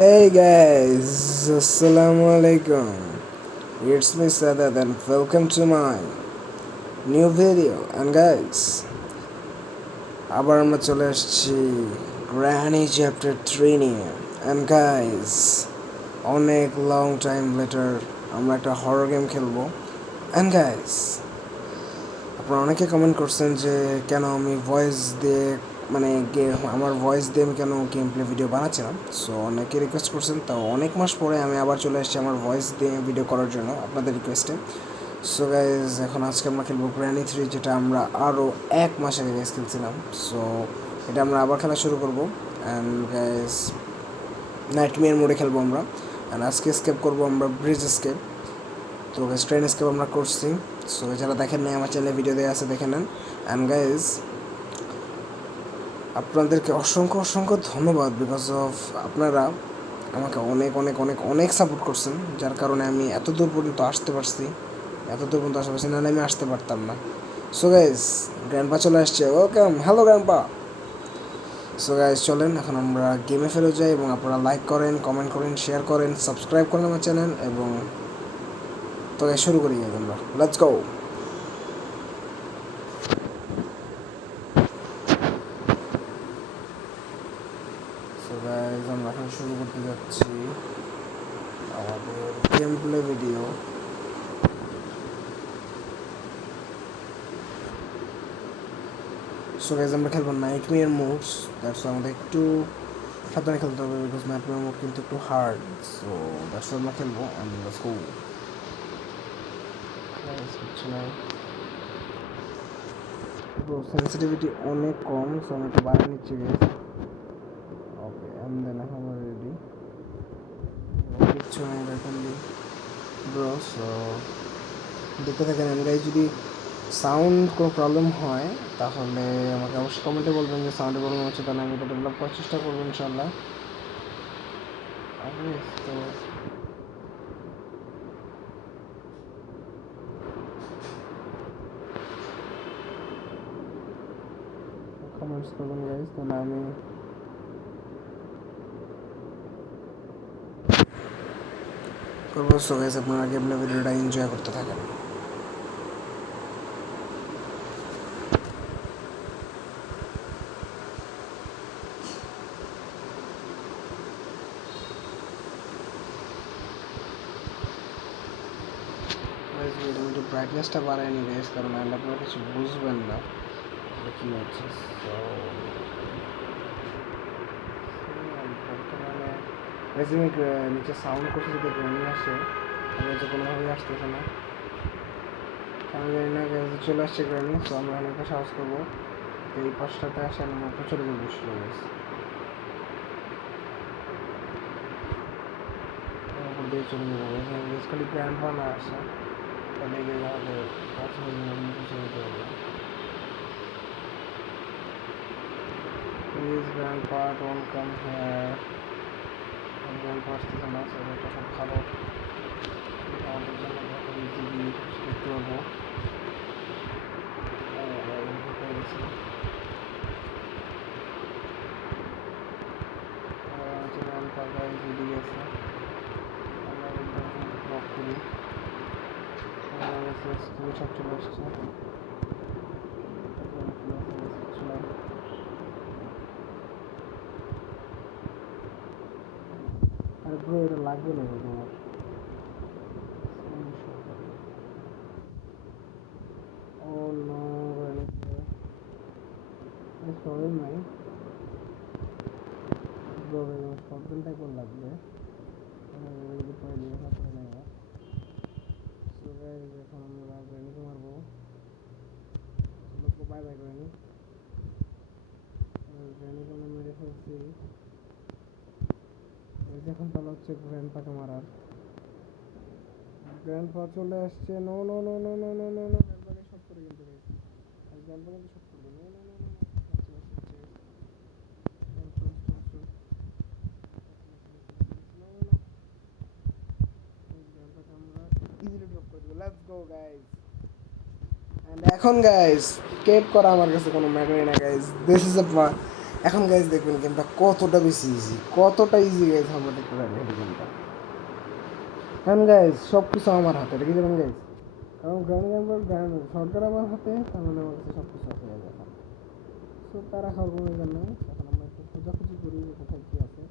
Hey guys, Assalamu alaikum. It's me Sadad and welcome to my new video. And guys, আবার আমরা চলে আসছি granny chapter 3 নিয়ে। And guys, অনেক long time letter আমরা একটা হরর গেম খেলবো। And guys, আপনারা অনেকে কমেন্ট করছেন যে কেন আমি ভয়েস দিয়ে মানে আমার ভয়েস দিয়ে আমি কেন গেম প্লে ভিডিও বানাচ্ছিলাম। সো অনেকে রিকোয়েস্ট করছেন, তাও অনেক মাস পরে আমি আবার চলে এসেছি আমার ভয়েস দিয়ে ভিডিও করার জন্য আপনাদের রিকোয়েস্টে। সো গাইজ, এখন আজকে আমরা খেলবো গ্র্যানি 3, যেটা আমরা আরও এক মাস আগে গাইজ খেলছিলাম। সো এটা আমরা আবার খেলা শুরু করবো। অ্যান্ড গাইজ, নাইটমেয়ার মোডে খেলবো আমরা। অ্যান্ড আজকে স্কেপ করবো আমরা ব্রিজ স্কেপ। তো গাইজ, ট্রেন স্কেপ আমরা করছি। সো যারা দেখেন নাই আমার চ্যানেলে ভিডিও দেওয়া আছে, দেখে নেন। অ্যান্ড গাইজ, আপনাদেরকে অসংখ্য অসংখ্য ধন্যবাদ, বিকজ অফ আপনারা আমাকে অনেক অনেক অনেক অনেক সাপোর্ট করছেন, যার কারণে আমি এত দূর পর্যন্ত আসতে পারছি। নাহলে আমি আসতে পারতাম না। সো গাইজ, গ্র্যান্ডপা চলে আসছে। Welcome, hello grandpa. So guys, চলেন এখন আমরা গেমে ফেরত যাই এবং আপনারা লাইক করেন, কমেন্ট করেন, শেয়ার করেন, সাবস্ক্রাইব করেন আমার চ্যানেল। এবং তো শুরু করি গাইজ, আমরা লেটস গো। সো গাইজ, আমরা এখন শুরু করতে যাচ্ছি আমাদের game play video. So guys, আমরা খেলবো নাইটমেয়ার মোডস। দ্যাটস আমাদের একটু সাবধানে খেলতে হবে, বিকজ নাইটমেয়ার মোড কিন্তু একটু হার্ড। সো দ্যাটস আমরা খেলবো। And let's go. কিছু নাই ব্রো, সেন্সিটিভিটি অনেক কম, সো আমি একটু বাড়িয়ে নিচ্ছি গাইজ। ওকে, অ্যান্ড দেন এখন আমরা রেডি। কিচ্ছু নাই এখন ব্রো। সো দেখতে থাকেন। অ্যান্ড গাইজ, যদি সাউন্ড কোনো প্রবলেম হয় তাহলে আমাকে অবশ্যই কমেন্টে বলবেন যে সাউন্ডের প্রবলেম হচ্ছে, তাহলে আমি এটা ডেভেলপ করার চেষ্টা করবো ইনশাল্লাহ। ওকে, তো কমেন্টস করবেন গাইজ, তাহলে আমি করবো। সো গাইজ, আপনারা গেম ভিডিওটা এনজয় করতে থাকেন। আমি একটু ব্রাইটনেসটা বাড়াই নি গাইজ, কারণ নাহলে আপনারা কিছু বুঝবেন না কী হচ্ছে। সো বর্তমানে রেজিমিক নিচে সাউন্ড করছে, যদি গ্রামি আসে তাহলে যে কোনোভাবেই আসতেছে না। আমি জানি না গাইজ, চলে আসছে গ্রামি। সো আমরা অনেকটা সাহস করবো এই পাঁচটাতে আসে, আমি আমরা চলে যাবো শুরু গাইজ। ওপর দিয়ে চলে যাবো গাইজ, খালি গ্র্যান্ড পা না আসে তাহলে গিয়ে আমাদের পছন্দ চলে যেতে হবে। Please grandpa, don't come here. Grandpa আসতেছে না, সো এটা খুব ভালো আমাদের জন্য। যখন ইজিলি দেখতে পাবো গ্র্যান্ডপা গাইজ এদিকে আছে। আমরা একদম ব্লক করি। স্ক্রিনশট চলে আসছে। আরে ব্রো, এটা লাগবে না তোমার ও নো। প্রবলেম নাই ব্রো, প্রবলেম টাইপের লাগবে। যদি পরে লেখা করে নেই। সো গাইজ, এখন আমরা গ্র্যানিকে মারবো। লোককে বাই বাই গ্র্যানি। গ্র্যানিকে আমরা মেরে ফেলছি। এখন তাহলে হচ্ছে গ্র্যান্ডপাকে মারার। গ্র্যান্ডপা চলে আসছে। No no no no no no no no, গ্র্যান্ডপাকে শট করে কিন্তু গ্র্যান্ডপা কিন্তু শট করবে। No no no no no, let's go guys. And এখন গাইজ, স্কেপ করা আমার কাছে কোনো ম্যাটারই না গাইজ। দিস ইজ এখন গাইজ দেখবেন গেমটা কতটা বেশি ইজি, কতটা ইজি গাইজ আমরা দেখতে পারবেন এই গেমটা। কারণ গাইজ সব কিছু আমার হাতে, রেখে যাবেন গাইজ। কারণ গ্রাউন্ড সরকার আমার হাতে, তার মানে আমার কাছে সব কিছু আছে গাইজ এখন। সো তারা খাওয়ার কোনো দরকার নেই। এখন আমরা একটু খোঁজাখুঁজি করি যে কোথায় কী আছে।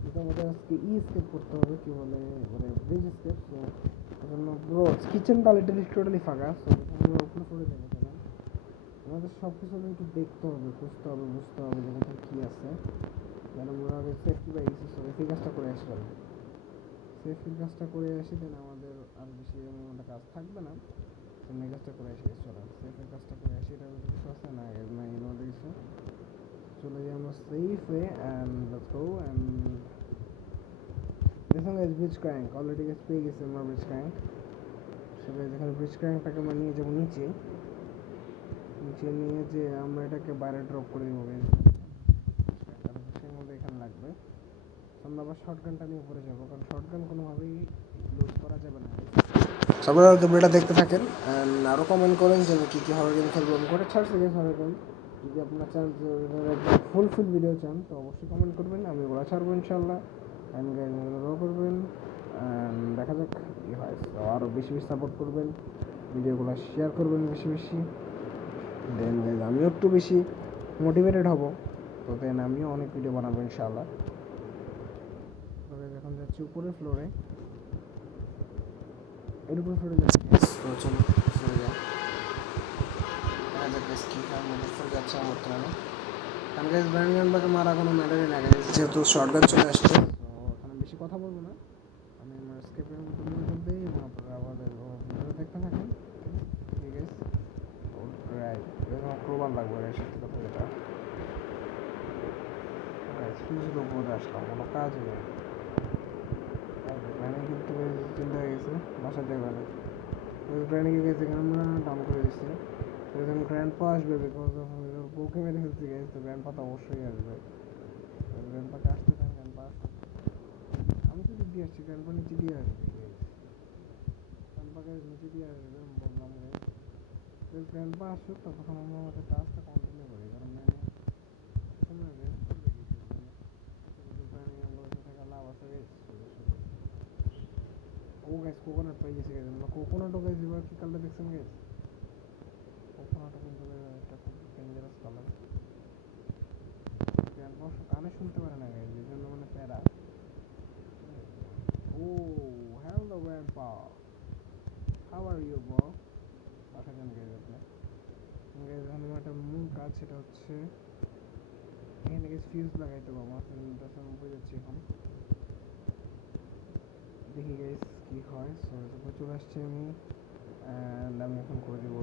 কিন্তু আমাদের আজকে স্কেপ করতে হবে, কী বলে মানে ব্রিজ স্কেপ। সো জন্য ব্রো কিচেনটা টোটালি ফাঁকা। সো আমরা উপরে পড়ে যাবো কেন, আমাদের সব কিছু একটু দেখতে হবে, খুঁজতে হবে, বুঝতে হবে যে কোথায় কী আছে। যেন আমরা আগে সেফটি পাই গেছি। সো এই কাজটা করে আসি পারি, সেফটির কাজটা করে আসি, দেন আমাদের আর বেশি এমন একটা কাজ থাকবে না। এই কাজটা করে আসি, চলো সেফের কাজটা করে আসি। এটা কিছু আছে না, নাই এর মধ্যে কিছু। চলে যাই আমরা সেফে অ্যান্ড লেটস গো। অ্যান্ড দেখুন guys bridge crank already guys পেয়ে গেছি আমরা ব্রিজ ক্র্যাঙ্ক। সো গাইজ এখানে ব্রিজ ক্র্যাঙ্কটাকে আমরা নিয়ে যাবো নিচে, নিচে নিয়ে যে আমরা এটাকে বাইরে ড্রপ করে দেবো গাইজ। ব্রিজের মধ্যে এখানে লাগবে। আমরা আবার শর্টগানটা নিয়ে উপরে যাবো, কারণ শর্টগান কোনোভাবেই লুজ করা যাবে না। সবাই ভিডিওটা দেখতে থাকেন অ্যান্ড আরও কমেন্ট করেন যে আমি কী কী হরর গেম খেলবো। আমি করে ছাড়ছি গেম হরর গেম। যদি আপনারা চান যে ফুল ভিডিও চান তো অবশ্যই কমেন্ট করবেন, আমি ওগুলো ছাড়বো ইনশাল্লাহ। অ্যান্ড গাইজ করবেন অ্যান্ড দেখা যাক কী হয়। তো আরও বেশি বেশি সাপোর্ট করবেন, ভিডিওগুলো শেয়ার করবেন বেশি বেশি। দেন গাইজ আমিও একটু বেশি মোটিভেটেড হব, তো দেন আমিও অনেক ভিডিও বানাবো ইনশাল্লাহ। তবে এখন যাচ্ছি উপরের ফ্লোরে, এর উপরে ফ্লোরে যাচ্ছি। তো চলো ফ্লোরে যাই, দেখা যাক গাইজ কী হয়। মধ্যে ফ্লোরে যাচ্ছে আমার বর্তমানে। কারণ গাইজ ব্র্যান্ডগানটাকে মারা কোনো ম্যাটারই না গাইজ, যেহেতু শর্টগান চলে আসছে। তো ওখানে বেশি কথা বলবো না, আমি আমার স্কেপের মতো মনোযোগ দিই এবং আপনারা আমাদের ভিডিও দেখতে থাকেন। ঠিক আছে, রাইট এরকম প্রবাদ লাগবে এর সাথে কথা, যেটা ফিউজের উপরে আসলাম কোনো কাজ নেই। ব্র্যান্ডিং কিন্তু চিন্তা হয়ে গেছে, বাসার জায়গা নেই। ব্র্যান্ডিংয়ে গেছে এখানে আমরা ডাউন করে দিচ্ছি। তো এখন গ্র্যান্ড পা আসবে, বিকজ বউকে মেরে ফেলছি গেছে, তো গ্র্যান্ড পা তো অবশ্যই আসবে। গ্র্যান্ড পাকে আসতে চান, গ্র্যান্ড পা আসবে। আমি তো দিক দিয়ে আসছি, গ্র্যান্ড পা নিচে দিয়ে আসবে, গ্র্যান্ড পাকে নিচে দিয়ে আসবে বললাম যে গ্র্যান্ড পা আসুক, তখন আমরা আমাদের কাজটা কন্টিনিউ করি। কারণ আমরা রেস্ট করবে কিছু প্ল্যানিং আমরা থাকা লাভ আছে। ও গাইজ কোকোনাট পাই গেছে গাইজ, আমরা কোকোনাটও গাইজ এবার কি কালার দেখছেন গাইজ, কোকোনাটও কিন্তু একটা খুব ডেঞ্জারাস কালার। অবশ্য কানে শুনতে পারে না গাইজ, এই জন্য মানে প্যারা। Oh hello grandpa, how are you bro, পাঠাবেন গাইজ আপনি। গাইজ আমার একটা মূল কাজ, সেটা হচ্ছে এখানে গাইজ ফিউজ লাগাইতে পারবো। আমার উপরে যাচ্ছি এখন, দেখি গাইজ কী হয়। সো তারপর চলে আসছি আমি, অ্যান্ড আমি এখন করে দেবো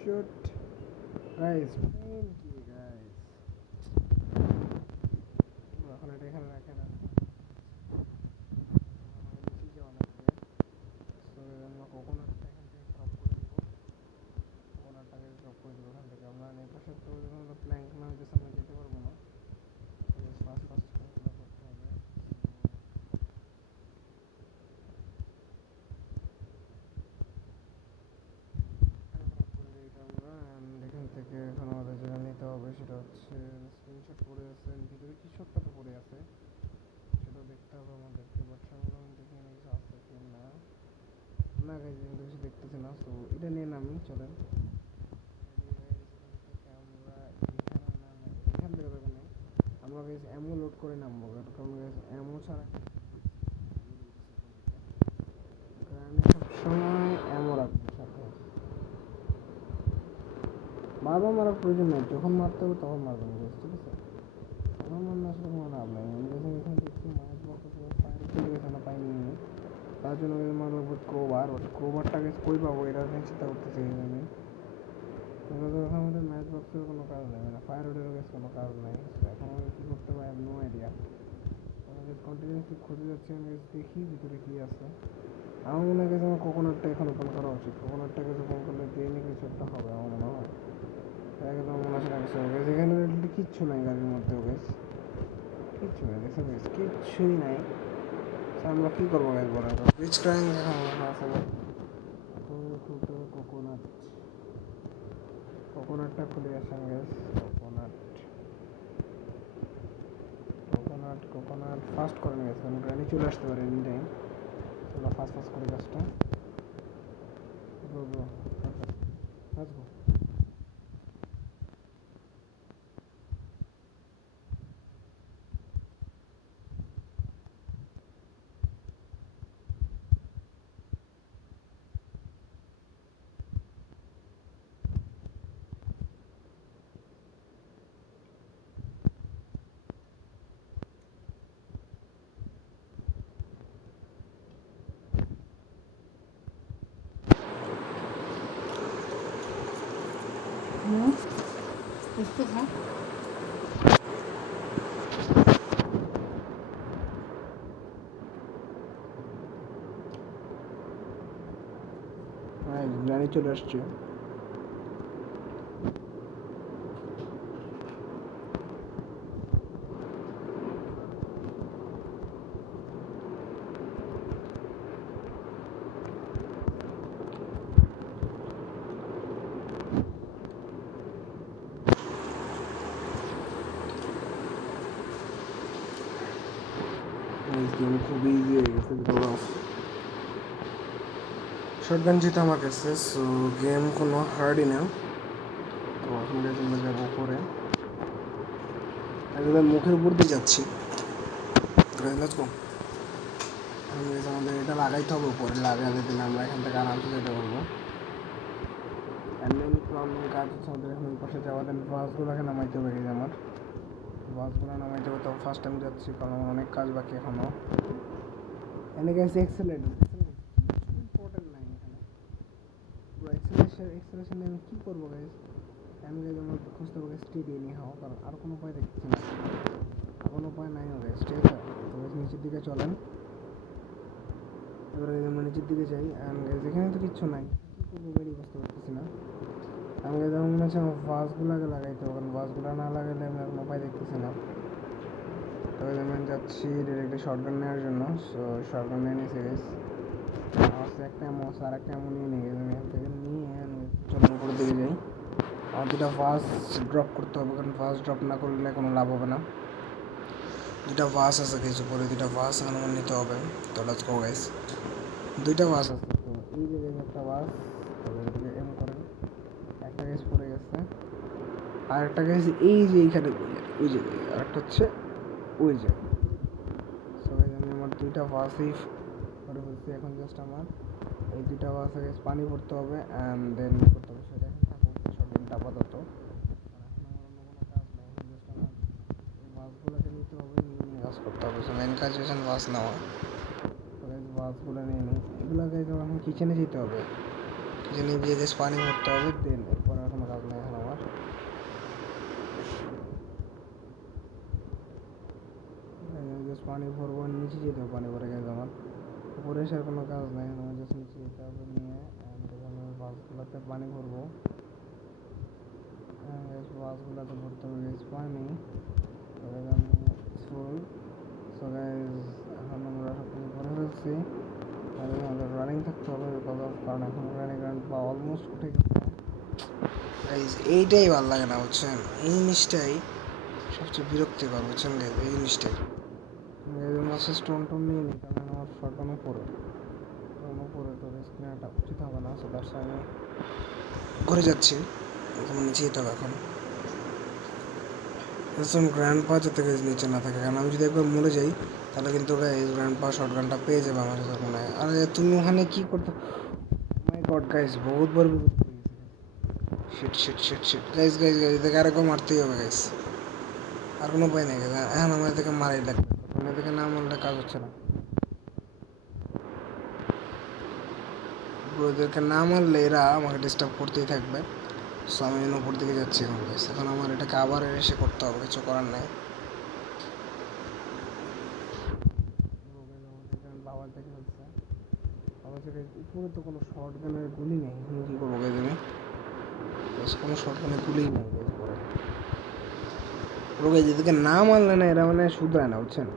শুট। গাইজ পেন কি গাইজ, এখন এটা এখানে রাখে না, নিচে যাওয়া লাগবে। সো আমরা কোকোনাটটা এখান থেকে ড্রপ করে দেবো, কোকোনাটটাকে ড্রপ করে দেবো এখান থেকে। আমরা এই পাশে তো যখন আমরা প্ল্যাঙ্ক না হইতেছে আমরা যেতে পারবো না। ফার্স্ট খেলাধুলা করতে হবে। আমরা এখান থেকে এখন আমাদের যেটা নিতে হবে সেটা হচ্ছে স্ক্রিনশট পড়ে আছে, ভিতরে কিছু একটা তো পড়ে আছে, সেটা দেখতে হবে আমাদেরকে। বাট আমি দেখি কিছু আছে কি না, না গাইজ কিন্তু কিছু দেখতেছি না। সো এটা নিয়ে নামি, চলেন আমরা এখান থেকে যাবো না, আমরা গাইজ অ্যামো লোড করে নামবো। কারণ গাইজ অ্যামো ছাড়া সবসময় অ্যামো রাখবো সাথে, বারবার মারার প্রয়োজন নেই, যখন মারতে হবে তখন মারবেন গাইজ, ঠিক আছে। আমার মনে আসলে কোনো লাভ নাই। আমি যখন এখানে দেখছি মাছ বক্স ফায়ার চলে গেছে না, পাইনি আমি, তার জন্য আমার উপর ক্রোবার, ক্রোবারটাকে কই পাবো এটা নিয়ে চিন্তা করতেছি আমি। আমাদের ম্যাচ বক্সের কোনো কাজ নেই, মানে ফায়ার রোডেরও কাছে কোনো কাজ নেই। এখন আমি কী করতে পারি নো আইডিয়া। আমাদের কন্টিনিউসলি খুঁজে যাচ্ছি, আমি দেখি ভিতরে কী আছে। আমার মনে হয় আমার কোকোনাটটা এখন ওপেন করা উচিত, কোকোনাটটাকে ওপেন করলে দিয়ে কিছু একটা হবে আমার মনে হয়। একদম মনে আসে রাখছে এখানে কিচ্ছু নাই গাড়ির মধ্যেও গেছ, কিচ্ছু নাই দেখছেন গেছ, কিচ্ছুই নাই। আমরা কী করবো গাছ বলে রিচ ক্রাইং খুলতে হবে। কোকোনাটটা খুলে আসেন গ্যাস, কোকোনাট কোকোনাট ফাস্ট করে নিয়ে গেছে, কারণ গ্রানি চলে আসতে পারে এনি টাইম। চলো ফাস্ট ফাস্ট করে কাজটা। Bro bro let's go. इसको था হ্যাঁ গ্রানি চলে আসছে। গেম খুব ইজি হয়ে গেছে, বিকজ শটগান যেটা আমার কাছে, সো গেম কোনো হার্ডই না। তো এখন গেছে আমরা যাবো উপরে, একদম মুখের উপর দিয়ে যাচ্ছি। Let's go. আমাদের এটা লাগাইতে হবে উপরে, লাগাতে দিলে আমরা এখান থেকে আরামসে যেতে পারবো। মেন প্রবলেম কাজ হচ্ছে আমাদের এখন ওই পাশে যাওয়া, দেন বাসগুলোকে নামাইতে হবে। গেছে আমার বাসগুলো নামাইতে হবে, তো ফার্স্ট টাইম যাচ্ছি কারণ আমার অনেক কাজ বাকি এখনও। এনে গেছে এক্সেলেন্ট ইম্পর্টেন্ট নাই এখানে। পুরো এক্সেলেশন আমি কী করবো গাইজ? আমি গাইজ আমার খুঁজতে হবে স্টেডি নিয়ে হওয়া, কারণ আর কোনো উপায় দেখছি না, কোনো উপায় নাই হবে। ঠিক আছে, তো নিচের দিকে চলেন। এবার আমরা নিচের দিকে যাই, অ্যান্ড গাইজ এখানে তো কিচ্ছু নাই, কী করবো বেরিয়ে বুঝতে পারতেছি না। আমি গাইজ আমার মনে হচ্ছে আমার বাসগুলোকে লাগাইতে হবে, কারণ বাসগুলো না লাগাইলে আমি আর কোনো উপায় দেখতেছি না। তবে আমি যাচ্ছি ডিরেক্টলি শর্টগান নেওয়ার জন্য। সো শর্টগান নিয়ে নিয়েছি গাইজ। আমার একটা এমন আছে, আর একটা এমন নিয়ে নিয়ে গেছে। আমি এখান থেকে নিয়ে আমি চলন করে দিকে যাই। আমার দুটা ভাস ড্রপ করতে হবে, কারণ ভাস ড্রপ না করলে কোনো লাভ হবে না। দুটা ভাস আছে কিছু পরে, দুটা ভাস আমার নিতে হবে। তো লেটস গো গাইস। দুইটা ভাস আছে, তো এই যে একটা ভাস, এম করেন। একটা গ্যাস পড়ে গেছে, আর একটা গ্যাস এই যে এইখানে, ওই যে আরেকটা হচ্ছে ওই যে। সো গাইস আমি আমার দুইটা ভাসই করে ফেলছি। এখন জাস্ট আমার এই দুইটা ভাস গ্যাস পানি ভরতে হবে, অ্যান্ড দেন করতে হবে। সেটা এখন থাকুক শর্টগানটা আপাতত, কারণ এখন আমার অন্য কোনো কাজ নেই। এখন জাস্ট আমার এই বাসগুলোকে নিতে হবে, নিয়ে কাজ করতে হবে। সো মেন কাজ হচ্ছে বাস নেওয়া। তো গাইজ বাসগুলো নিয়ে নিই। এগুলো গাইজ এখন কিচেনে যেতে হবে, কিচেনে গিয়ে জাস্ট পানি ভরতে হবে, দেন এরপর আর কোনো কাজ নেই এখন আমার। জাস্ট পানি ভরবো, নিচে যেতে হবে পানি ভরে গেছে আমার। উপরে এসে কোনো কাজ নেই, আমার জাস্ট নিচে যেতে হবে নিয়ে, আমি বাসগুলোতে পানি ভরবো। বাসগুলোতে ভরতে হবে গেছে পানি, আমি ফুল। সো গাইজ এখন আমরা সব কিছু করে ফেলছি। আমাদের রানিং থাকতে হবে, কারণ এখন রানিং বা অলমোস্ট উঠে গেছে। গাইজ এইটাই ভালো লাগে না, বুঝছেন? এই জিনিসটাই সবচেয়ে বিরক্তিকর, বুঝছেন গাইজ? এই জিনিসটাই মাসে স্টোন টোন নিয়ে নিই, কারণ আমার শর্টগানও পড়ে তো রিস্ক নেওয়াটা উচিত হবে না। সো দ্যাটস আমি ঘুরে যাচ্ছি, নিচে যেতে হবে এখন। গ্র্যান্ড পা যাতে নিচে না থাকে, কারণ আমি যদি একবার মরে যাই তাহলে কিন্তু গ্র্যান্ড পা শর্টগানটা পেয়ে যাবে আমার সাথে মনে হয়। আর তুমি ওখানে কী করতে? মাই গড গাইজ, বহুত বড় বিপদ হয়ে গেছে। Shit shit shit shit guys guys guys, এদেরকে আরেকবার মারতেই হবে গাইজ, আর কোনো উপায় নেই গাইজ। এখন আমার এদেরকে মারাই লাগবে, এদেরকে না মারলে কাজ হচ্ছে না। এদেরকে না মারলে এরা আমাকে ডিস্টার্ব করতেই থাকবে। সো আমি উপর দিকে যাচ্ছি এখন গাইজ। এখন আমার এটাকে আবার এসে করতে হবে, কিছু করার নেই। বাবার দেখে ফেলছে, বাবার থেকে উপরে তো কোনো শর্ট গানের গুলি নেই, আমি কী করবো গাইজ? আমি কোনো শর্ট গানের গুলিই নেই গাইজ পরে। গাইজ এদেরকে না মারলে না এরা মানে শুধরায় না, বুঝছেন?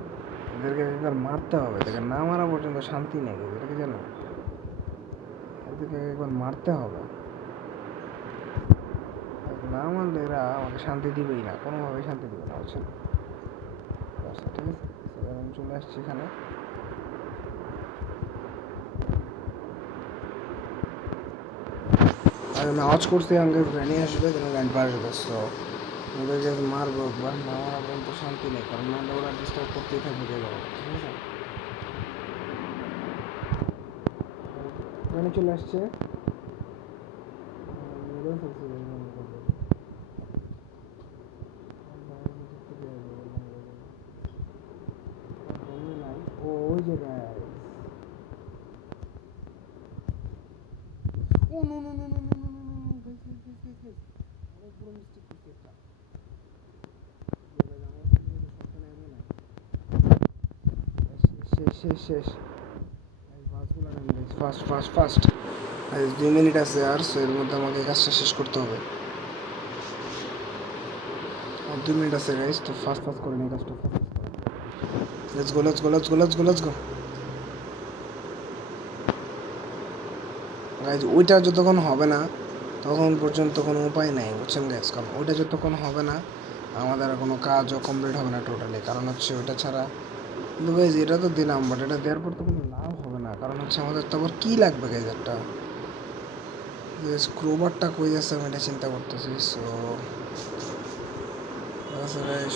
এদেরকে একবার মারতে হবে, এদেরকে না মারা পর্যন্ত শান্তি নেই গাইজ, এটাকে জানো? এদেরকে একবার মারতে হবে, না মারলে এরা আমাকে শান্তি দিবেই না, কোনোভাবেই শান্তি দিবে না, বুঝছেন? আসছে, ঠিক আছে। আমি চলে আসছি এখানে। আর আমি আওয়াজ করছি আমাকে ভ্যানি আসবে, যেন গান আসবে। তো ওদেরকে মারবো একবার, না মারা পর্যন্ত শান্তি নেই, কারণ নাহলে ওরা ডিস্টার্ব করতেই থাকবে যে যাবো, ঠিক আছে। ভ্যানি চলে আসছে। ও ওই জায়গায়, oh no no no no no no no no, guys guys guys guys guys, অনেক বড় মিস্টেক করছি একটা। শেষ শেষ শেষ, ফাস্ট ফাস্ট ফাস্ট। 2 মিনিট আছে আর, সো এর মধ্যে আমাকে কাজটা শেষ করতে হবে। আর 2 মিনিট আছে গাইস, তো ফাস্ট ফাস্ট করে নিই কাজটা। Let's go let's go let's go let's go let's go guys. ওইটা যতক্ষণ হবে না তখন পর্যন্ত কোনো উপায় নাই, বুঝছেন গাইস। কারণ ওইটা যতক্ষণ হবে না আমাদের কোনো কাজও কমপ্লিট হবে না টোটালি। কারণ হচ্ছে ওইটা ছাড়া, কিন্তু গাইজ এটা তো দিলাম, বাট এটা দেওয়ার পর তো কোনো লাভ হবে না। কারণ হচ্ছে আমাদের তো আবার কী লাগবে গাইজ, একটা স্ক্রুবারটা কই আছে আমি এটা চিন্তা করতেছি। সো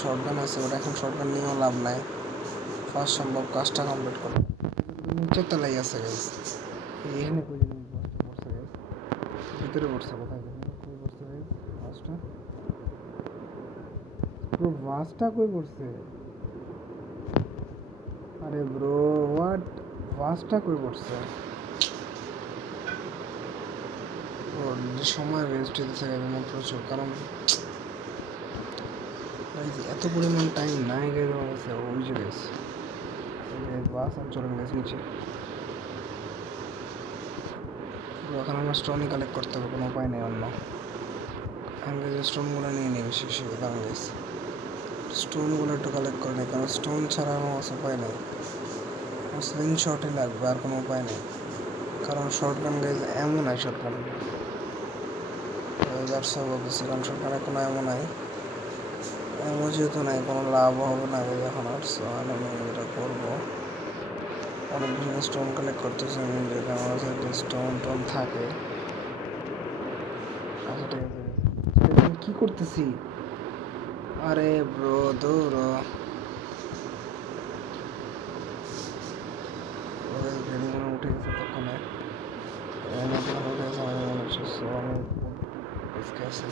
শর্টগান আছে, ওটা এখন শর্টগান নিয়েও লাভ নাই। ফার্স্ট সম্ভব কাজটা কমপ্লিট করবো। নিচের তলাই আছে গাইজ, এখানে কই জানি বাসটা পড়ছে গাইজ, ভিতরে পড়ছে, কোথায় কই পড়ছে গাইজ বাসটা, পুরো বাসটা কই পড়ছে। আরে ব্রো হোয়াট, বাসটা কই পড়ছে। সময় ওয়েস্ট হতেছে আমার প্রচুর, কারণ এত পরিমাণ টাইম নাই গেছে আমার কাছে। ওই যে গেছে বাস আর চলে গেছে নিচে। এখন আমার স্টোনই কালেক্ট করতে হবে, কোনো উপায় নেই অন্য। আমি যে স্টোনগুলো নিয়ে নিই বেশি বেশি দাম গেছে, স্টোনগুলো একটু কালেক্ট করে নিই, কারণ স্টোন ছাড়া আমার কাছে উপায় নেই। স্লিং শটই লাগবে, আর কোনো উপায় নেই। কারণ শর্ট গান গাইজ এমন নাই, শর্ট গান কারণ শর্ট গানে কোনো এমন নাই, এমন যেহেতু নাই কোনো লাভও হবে না এখন। আর সো আমি এটা করবো, অনেক বেশি স্টোন কালেক্ট করতেছি আমি, যদি আমার কাছে স্টোন টোন থাকে। আচ্ছা ঠিক আছে, কী করতেছি। আরে ব্রো দৌড়, গাড়ি মনে উঠে গেছে তখন, উঠে গেছে আমি মনে হচ্ছে। সো আমি রিস্কে আছি,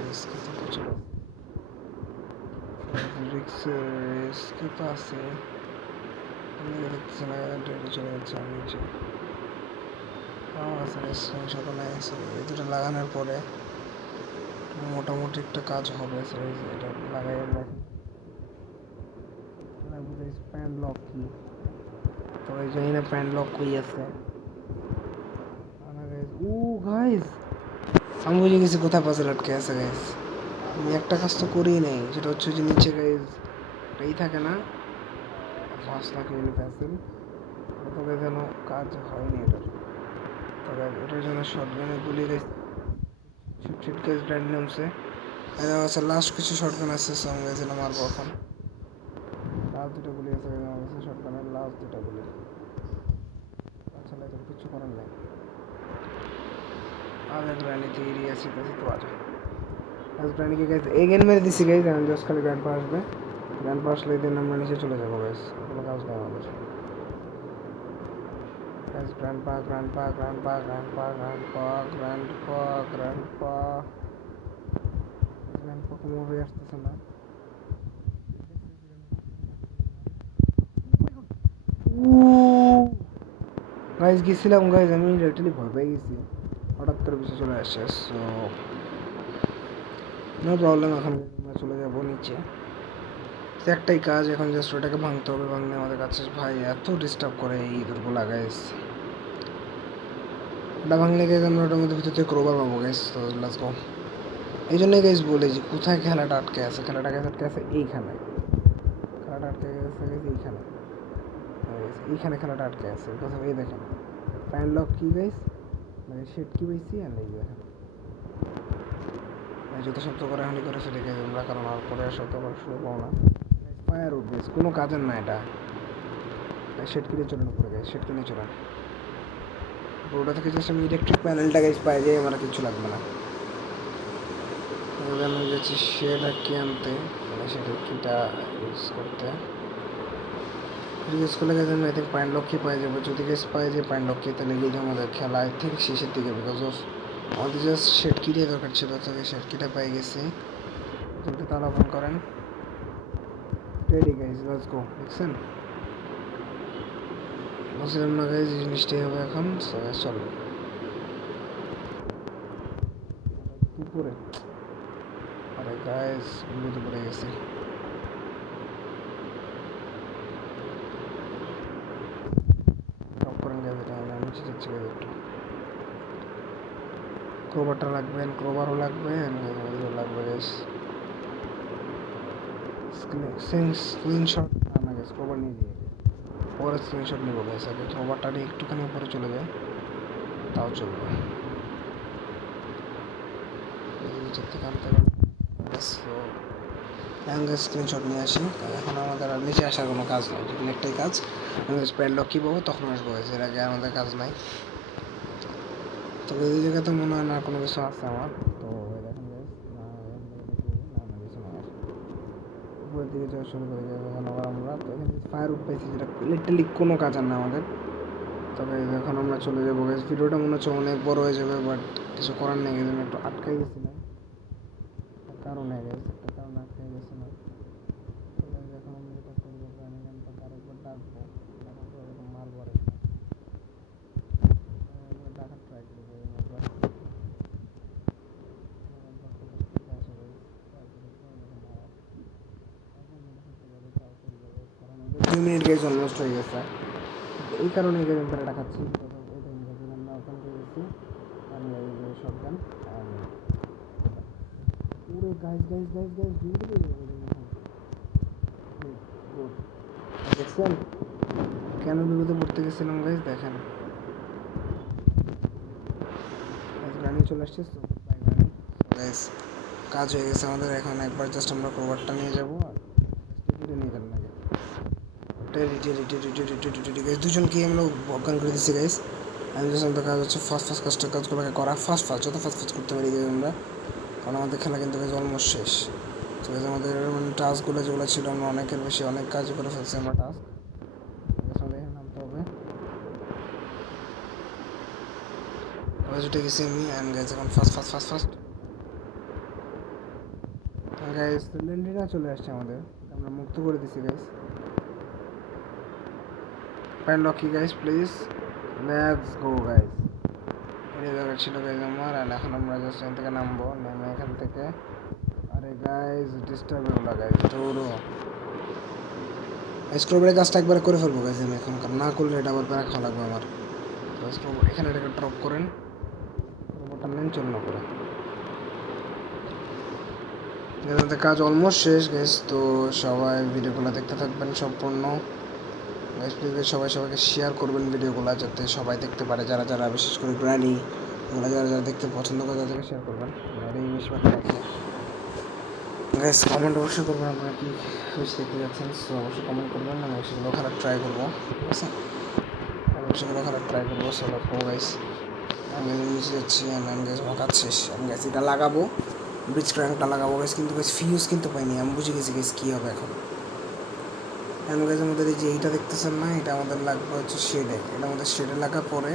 রিস্কে তো প্রচুর রিস্কে তো আছে। দেখতেছি না, চলে যাচ্ছে আমি নিচে। আমার কাছে স্ক্রিনশট নাই, এই দুটো লাগানোর পরে মোটামুটি একটা কাজ হবে। এটা লাগাই প্যান লক কি, তো এই জানি না প্যান লক কই আছে। ও গাইস, আমি বুঝে গেছি কোথায় পাজল আটকে আছে গাইস। আমি একটা কাজ তো করিই নাই, সেটা হচ্ছে যে নিচে গাইস এই থাকে না, ফার্স্ট থাকে প্যাসেল, তবে যেন কাজ হয়নি এটার। তবে এটার জন্য শর্টগানে গুলি গাইস, ছিট গাইস ব্র্যান্ড নামছে। আচ্ছা লাস্ট কিছু শর্টগান আছে, সো আমি গেছিলাম মারবো এখন। লাস্ট দুটো গুলি আছে আমার কাছে, শর্টগানের লাস্ট দুটো গুলি। আচ্ছা তোর কিছু করার নেই, আর এক রানিতে এরিয়া আছে কাছে তো আজ রানিকে গাইস এগেন মেরে দিছি গাইস। আমি জাস্ট খালি গ্র্যান্ড পা আসবে, গ্র্যান্ড পা আসলে দিন আমরা নিচে চলে যাবো গাইস, কোনো কাজ নেই আমাদের গাইস। গ্র্যান্ড পা গ্র্যান্ড পা গ্র্যান্ড পা গ্র্যান্ড পা গ্র্যান্ড পা গ্র্যান্ড পা গ্র্যান্ড পা গ্র্যান্ড পা কোনো হয়ে আসতেছে না। গাইস গেছিলাম গাইস, আমি লিটারালি ভয় পেয়ে গেছি, হঠাৎ করে পিছিয়ে চলে আসছে। সো নো প্রবলেম, এখন আমরা চলে যাবো নিচে। একটাই কাজ এখন, জাস্ট ওটাকে ভাঙতে হবে, ভাঙলে আমাদের কাছে ভাই এত ডিস্টার্ব করে এই ইঁদুরগুলা গাইস। ওটা ভাঙলে গাইস আমরা ওটার মধ্যে ভিতর থেকে ক্রোবার পাবো গাইস। তো লেটস গো। এই জন্যই গাইস বলে যে কোথায় খেলাটা আটকে আছে, খেলাটা আটকে আছে এইখানে, খেলাটা আটকে গেছে এইখানে, এইখানে খেলাটা আটকে আছে। কথা এই দেখেন প্যান লক কি গাইস, মানে শেড কি পাইছি, আর এই দেখেন যত শব্দ করে হানি করে ফেলে গেছে আমরা, কারণ আর পরে শব্দ করা শুরু পাবো না। ফায়ার উঠবে, কোনো কাজের না এটা। শেড কিনে চলেন উপরে গাইস, শেড কিনে চলেন। ওটা থেকে জাস্ট আমি ইলেকট্রিক প্যানেলটা গাইস পাই যাই, আমার কিছু লাগবে না। এবার আমি যাচ্ছি শেড আর কি আনতে, মানে সেটা কিটা ইউজ করতে। ইউজ করলে গেছে আমি আই থিঙ্ক পয়েন্ট লক্ষ্যে পাই যাবো। যদি গেস পাই যে পয়েন্ট লক্ষ্যে, তাহলে গিয়ে আমাদের খেলা আই থিঙ্ক শেষের দিকে, বিকজ অফ আমাদের জাস্ট শেড কিটাই দরকার ছিল। তো শেড কিটা পাই গেছি। যদি তালা ওপেন করেন, রেডি গাইস, লেটস গো। দেখছেন বুঝলাম না গাইস, জিনিসটাই হবে এখন। চলো দুপুরে, আরে গাইস দুপুরে গেছি। করেন গাইস, এটা আমি নিচে যাচ্ছি গাইস। একটু ক্রোবারটা লাগবে, ক্রোবারও লাগবে, লাগবে গাইস। স্ক্রিনশট না গাইস, ক্রোবার নিয়ে দিয়ে পরে স্ক্রিনশট নেবো গাইস। আগে ক্রোবারটা একটুখানি উপরে চলে যায়, তাও চলবে। নিচের থেকে আনতে পারবো, স্ক্রিনশট নিয়ে আসি। এখন আমাদের আর নিচে আসার কোনো কাজ নাই, যখন একটাই কাজ, আমি স্প্যাড লক কী পাবো তখন আসবো। এর আগে আমাদের কাজ নাই। তবে এই জায়গাতে মনে হয় না কোনো কিছু আছে আমার। তো দেখেন গাইস, না কিছু না, উপরের দিকে যাওয়া শুরু করে যাবো এখন আবার আমরা। তো এখানে ফায়ার উড পাইছি, যেটা লিটারলি কোনো কাজ আর না আমাদের। তবে এখন আমরা চলে যাবো গাইস। ভিডিওটা মনে হচ্ছে অনেক বড় হয়ে যাবে, বাট কিছু করার নেই, কিন্তু একটু আটকাই গেছিলাম কারণে গাইস, একটা কারণে আটকাই গেছিলাম। এখন আমি যেটা করবো, আমি গানটা আরেকবার ডাকবো, এরকম মারবো আরেকবার, ডাকার ট্রাই করবো একবার। কারণ 2 মিনিট গাইস অলমোস্ট হয়ে গেছে, এই কারণে এই গেমটা দেখাচ্ছি। আমরা ওপেন করে গেছি শটগান। পুরো গাইস দেখছেন কেন বিপদে পড়তে গেছিলাম গাইস? দেখেন গাড়ি চলে আসছে। গাইস কাজ হয়ে গেছে আমাদের। এখন একবার জাস্ট আমরা কভারটা নিয়ে যাবো আর নিয়ে যাবেন আগে। গাইস দুজনকে আমরা অজ্ঞান করে দিচ্ছি গাইস। আমি জাস্ট আমাদের কাজ হচ্ছে ফার্স্ট কাজগুলোকে করা, ফার্স্ট যত ফার্স্ট করতে পারি গাইস আমরা, কারণ আমাদের খেলা কিন্তু গাইস অলমোস্ট শেষ। তো গাইস আমাদের মানে টাস্কগুলো যেগুলো ছিল, আমরা অনেকের বেশি অনেক কাজ করে ফেলছি আমরা টাস্ক। আমাদের নামতে হবে, যেটা গেছি আমি। অ্যান্ড গাইস এখন ফার্স্ট গাইস লেন্ডিনা চলে আসছে আমাদের, আমরা মুক্ত করে দিছি guys. Pan Lockie guys please, let's go guys. এই জায়গা ছিল গাইস আমার। আর এখন আমরা জাস্ট এখান থেকে নামবো, নেমে এখান থেকে, আরে গাইস ডিস্টার্ব হলো গাইস, দৌড়ো। স্ক্রোবের কাজটা একবার করে ফেলবো গাইস আমি এখন, কারণ না করলে এটা আবার প্যারা খাওয়া লাগবে আমার। এখানে এটাকে ড্রপ করেন, রোবটটা নেন, চল না করে। আমাদের কাজ অলমোস্ট শেষ গাইস। তো সবাই ভিডিওগুলো দেখতে থাকবেন সম্পূর্ণ গাইস। প্লিজ সবাইকে শেয়ার করবেন ভিডিওগুলো, যাতে সবাই দেখতে পারে, যারা বিশেষ করে গ্রানি এগুলো যারা দেখতে পছন্দ করে তাদেরকে শেয়ার করবেন। এই বেশিরভাগ গাইস কমেন্ট অবশ্যই করবেন আপনারা কি বেশি দেখতে যাচ্ছেন। সো অবশ্যই কমেন্ট করবেন, আমি সেগুলো খারাপ ট্রাই করবো, ঠিক আছে? আমি সেগুলো খারাপ ট্রাই করবো। সো গাইস আমি নিচে যাচ্ছি। আমি গাইস আমার কাজ শেষ। আমি গাইস এটা লাগাবো, ব্রিজ ক্র্যাঙ্কটা লাগাবো গাইস, কিন্তু গাইস ফিউজ কিন্তু পাইনি। আমি বুঝে গেছি গাইস কী হবে এখন। এখন গাইস আমাদের এই যে এইটা দেখতেছেন না, এটা আমাদের লাগবে হচ্ছে শেডে। এটা আমাদের শেডে লাগার পরে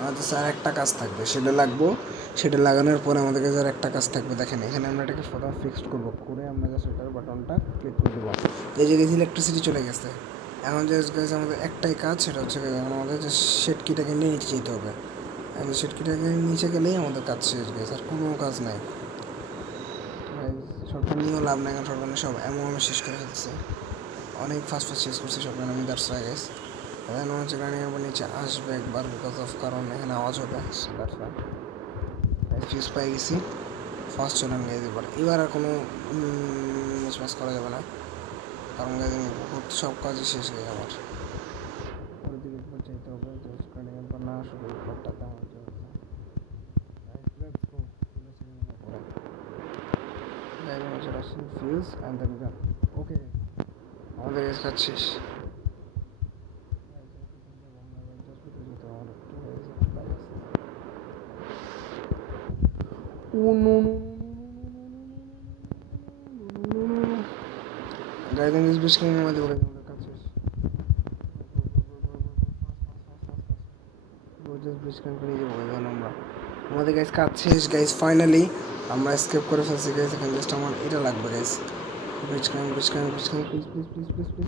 আমাদের স্যার একটা কাজ থাকবে, শেডে লাগবো। শেডে লাগানোর পরে আমাদের কাছে আর একটা কাজ থাকবে। দেখেন এখানে আমরা এটাকে প্রথমে ফিক্সড করবো, করে আমরা জাস্ট এটার বাটনটা ক্লিক করে দেবো। এই যে গেছে ইলেকট্রিসিটি চলে গেছে। এখন জাস্ট গাইস আমাদের একটাই কাজ, সেটা হচ্ছে এখন আমাদের যে শেড কিটাকে নিয়ে নিচে যেতে হবে। আমাদের শেড কিটাকে নিচে গেলেই আমাদের কাজ শেষ গেছে, আর কোনো কাজ নাই। শর্টকাট নিয়েও লাভ নাই, কারণ শর্টকাট সব এমন আমি শেষ করে ফেলছি, অনেক ফাস্ট শেষ করছি শর্টকাট আমি। দ্যাটস ওয়াই গাইস এখন হচ্ছে গাড়ি আমার নিচে আসবে একবার, বিকজ অফ কারণ এখানে আওয়াজ হবে। দ্যাটস ওয়াই ফিউজ পাই গেছি। ফার্স্ট চলেন গাইজ, এবার আর কোনো মিসমাস করা যাবে না, কারণ গাইজ আমি বহুত সব কাজই শেষ হয়ে আমার। ওর দিকে একবার যেতে হবে, একবার না শুধু উপরটাতে আমার ফিউজ অ্যান্ড দেন গান। ওকে, আমাদের কাজ শেষ। গাইজ ইংলিশ বেশ কিনে আমাদের কাজ শেষ। আমাদের গাইজ কাজ শেষ গাইজ, ফাইনালি আমরা স্কেপ করে ফেলছি গাইজ। এখানে জাস্ট আমার এটা লাগবে guys, please please please please please please please please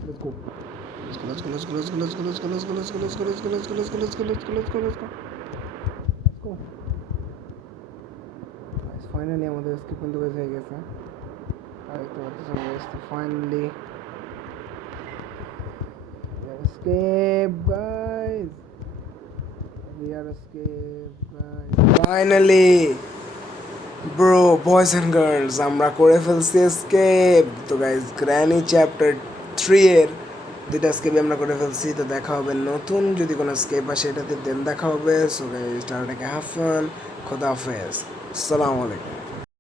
let's go. Finally আমাদের স্কেপ কিন্তু গাইজ হয়ে গেছে। আর দেখতে পাচ্ছেন guys, finally escape guys, we are escape guys, finally bro, boys and girls, আমরা করে ফেলছি escape। তো গাইজ গ্র্যানি চ্যাপ্টার 3 এর দুইটা স্কেপ আমরা করে ফেলছি। তো দেখা হবে নতুন যদি কোনো স্কেপ আসে এটাতে, দেন দেখা হবে। সো গাইজ টাটাকে হ্যাভ ফান, খোদা হাফেজ, আসসালামু আলাইকুম।